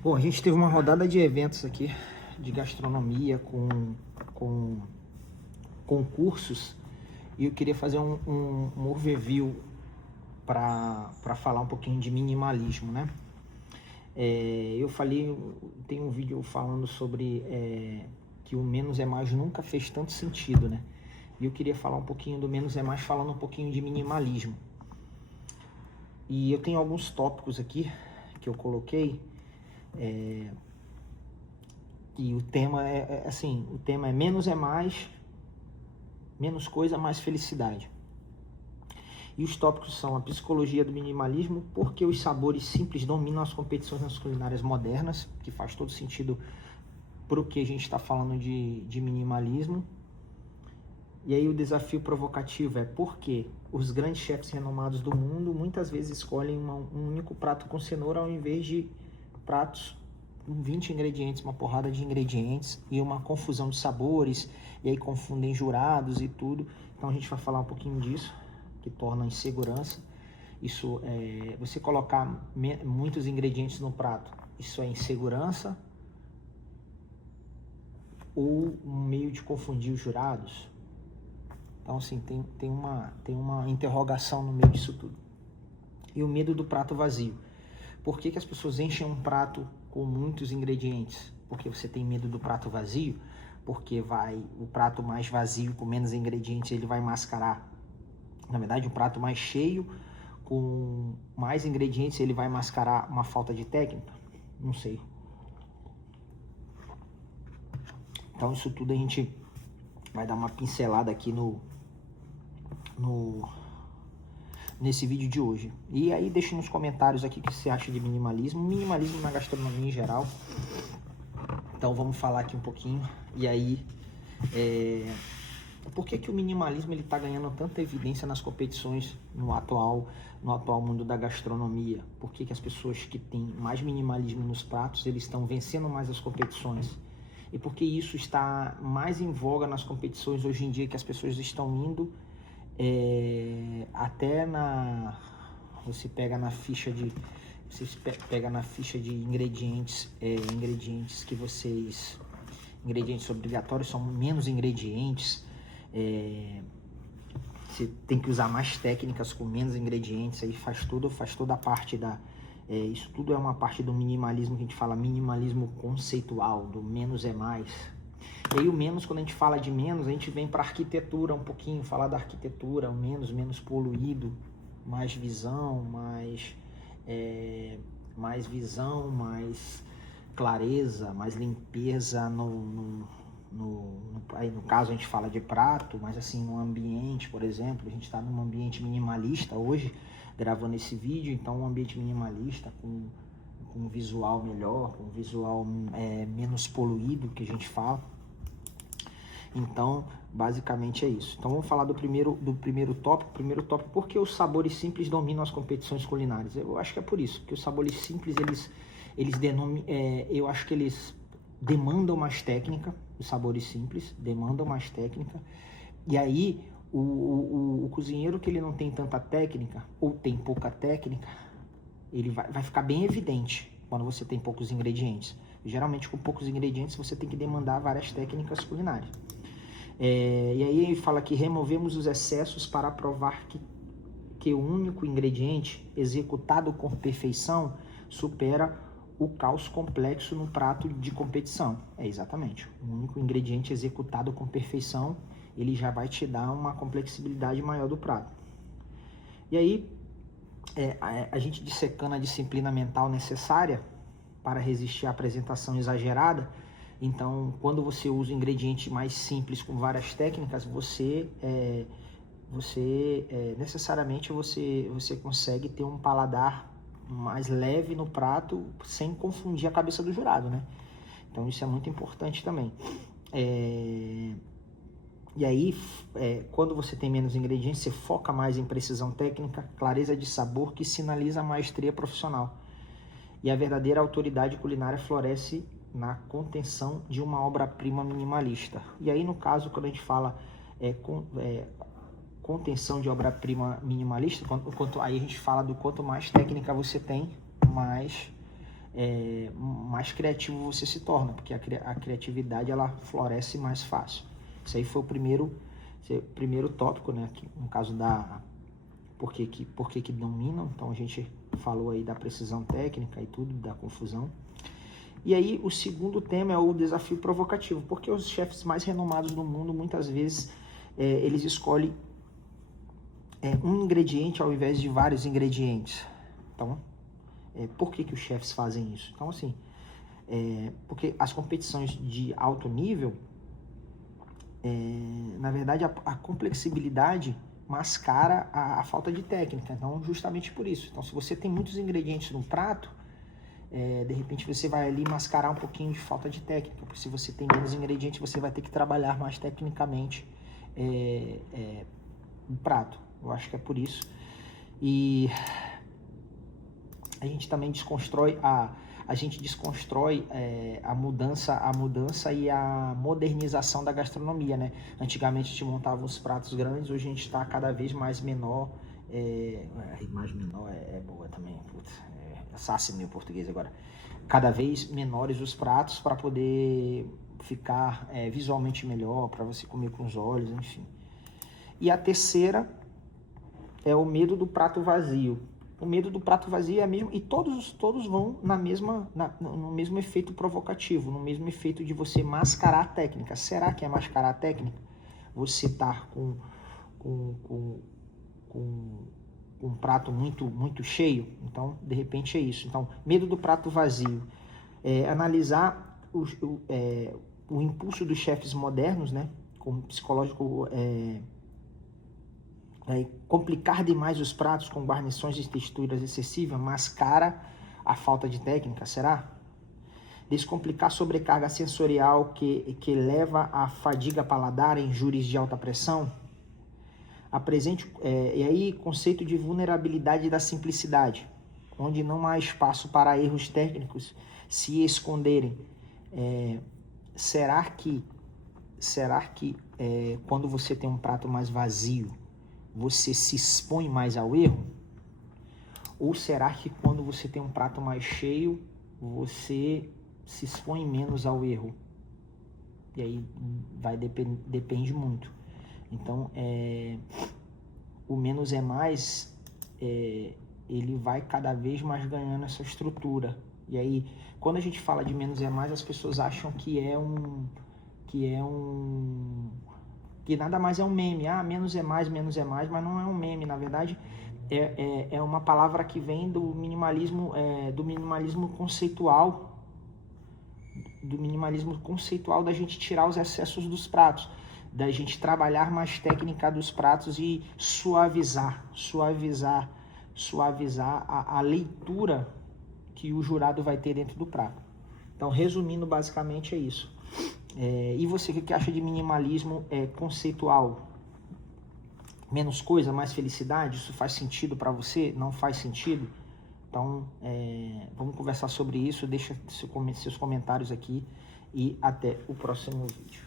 Bom, a gente teve uma rodada de eventos aqui de gastronomia com concursos e eu queria fazer um overview para falar um pouquinho de minimalismo, né? Tem um vídeo falando sobre que o menos é mais nunca fez tanto sentido, né? E eu queria falar um pouquinho do menos é mais falando um pouquinho de minimalismo. E eu tenho alguns tópicos aqui que eu coloquei. E o tema o tema é menos é mais, menos coisa, mais felicidade. E os tópicos são a psicologia do minimalismo, porque os sabores simples dominam as competições nas culinárias modernas, que faz todo sentido para o que a gente está falando de minimalismo. E aí o desafio provocativo é porque os grandes chefes renomados do mundo muitas vezes escolhem um único prato com cenoura ao invés de pratos com 20 ingredientes, uma porrada de ingredientes e uma confusão de sabores, e aí confundem jurados e tudo. Então a gente vai falar um pouquinho disso, que torna a insegurança. Isso você colocar muitos ingredientes no prato, isso é insegurança ou um meio de confundir os jurados? Então, assim, tem uma interrogação no meio disso tudo. E o medo do prato vazio. Por que as pessoas enchem um prato com muitos ingredientes? Porque você tem medo do prato vazio? Porque o prato mais vazio, com menos ingredientes, ele vai mascarar. Na verdade, o prato mais cheio, com mais ingredientes, ele vai mascarar uma falta de técnica? Não sei. Então, isso tudo a gente vai dar uma pincelada aqui nesse vídeo de hoje. E aí deixa nos comentários aqui o que você acha de minimalismo na gastronomia em geral. Então vamos falar aqui um pouquinho. E aí por que o minimalismo ele está ganhando tanta evidência nas competições no atual mundo da gastronomia? Por que as pessoas que têm mais minimalismo nos pratos eles estão vencendo mais as competições? E por que isso está mais em voga nas competições hoje em dia, que as pessoas estão indo você pega na ficha de ingredientes, ingredientes obrigatórios são menos ingredientes, você tem que usar mais técnicas com menos ingredientes, aí faz toda a parte isso tudo é uma parte do minimalismo que a gente fala minimalismo conceitual, do menos é mais. E aí o menos, quando a gente fala de menos, a gente vem para arquitetura um pouquinho, falar da arquitetura, menos poluído, mais visão, mais clareza, mais limpeza aí no caso a gente fala de prato, mas assim no ambiente, por exemplo, a gente está num ambiente minimalista hoje, gravando esse vídeo, então um ambiente minimalista com um visual melhor, com um visual menos poluído, que a gente fala. Então, basicamente é isso. Então, vamos falar do primeiro tópico. Por que os sabores simples dominam as competições culinárias? Eu acho que é por isso, porque os sabores simples, eu acho que eles demandam mais técnica, os sabores simples demandam mais técnica, e aí o cozinheiro que ele não tem tanta técnica, ou tem pouca técnica, ele vai ficar bem evidente quando você tem poucos ingredientes. Geralmente, com poucos ingredientes, você tem que demandar várias técnicas culinárias. E aí ele fala que removemos os excessos para provar que o único ingrediente executado com perfeição supera o caos complexo no prato de competição. Exatamente. O único ingrediente executado com perfeição, ele já vai te dar uma complexibilidade maior do prato. E aí, a gente dissecando a disciplina mental necessária para resistir à apresentação exagerada. Então, quando você usa ingredientes mais simples com várias técnicas, necessariamente você consegue ter um paladar mais leve no prato sem confundir a cabeça do jurado, né? Então, isso é muito importante também. E aí, quando você tem menos ingredientes, você foca mais em precisão técnica, clareza de sabor, que sinaliza a maestria profissional. E a verdadeira autoridade culinária floresce na contenção de uma obra-prima minimalista. E aí, no caso, quando a gente fala contenção de obra-prima minimalista, aí a gente fala do quanto mais técnica você tem, mais mais criativo você se torna, porque a criatividade ela floresce mais fácil. Isso aí foi o primeiro tópico, né? No caso da por que dominam. Então a gente falou aí da precisão técnica e tudo, da confusão. E aí o segundo tema é o desafio provocativo, porque os chefes mais renomados do mundo, muitas vezes, eles escolhem um ingrediente ao invés de vários ingredientes. Então, por que os chefes fazem isso? Então, assim, porque as competições de alto nível, na verdade, a complexibilidade mascara a falta de técnica. Então, justamente por isso. Então, se você tem muitos ingredientes no prato, de repente você vai ali mascarar um pouquinho de falta de técnica, porque se você tem menos ingredientes, você vai ter que trabalhar mais tecnicamente o prato. Eu acho que é por isso. E a gente também desconstrói a mudança e a modernização da gastronomia, né? Antigamente a gente montava uns pratos grandes, hoje a gente está cada vez mais menor. Mais menor é boa também, putz, assasse meu português agora. Cada vez menores os pratos para poder ficar visualmente melhor, para você comer com os olhos, enfim. E a terceira é o medo do prato vazio. O medo do prato vazio é mesmo, e todos vão no mesmo efeito provocativo, no mesmo efeito de você mascarar a técnica. Será que é mascarar a técnica? Você estar com um prato muito cheio? Então, de repente é isso. Então, medo do prato vazio. Analisar o impulso dos chefes modernos, né? Como psicológico... complicar demais os pratos com guarnições e texturas excessivas mascara a falta de técnica, será? Descomplicar sobrecarga sensorial que leva à fadiga paladar em júris de alta pressão. E aí, conceito de vulnerabilidade da simplicidade, onde não há espaço para erros técnicos se esconderem. Será que quando você tem um prato mais vazio, você se expõe mais ao erro? Ou será que quando você tem um prato mais cheio, você se expõe menos ao erro? E aí depende muito. Então, o menos é mais, ele vai cada vez mais ganhando essa estrutura. E aí, quando a gente fala de menos é mais, as pessoas acham que nada mais é um meme. Menos é mais, mas não é um meme. Na verdade, é uma palavra que vem do minimalismo conceitual. Do minimalismo conceitual, da gente tirar os excessos dos pratos, da gente trabalhar mais técnica dos pratos e suavizar a leitura que o jurado vai ter dentro do prato. Então, resumindo, basicamente é isso. E você, o que acha de minimalismo conceitual? Menos coisa, mais felicidade? Isso faz sentido para você? Não faz sentido? Então, vamos conversar sobre isso. Deixa seus comentários aqui e até o próximo vídeo.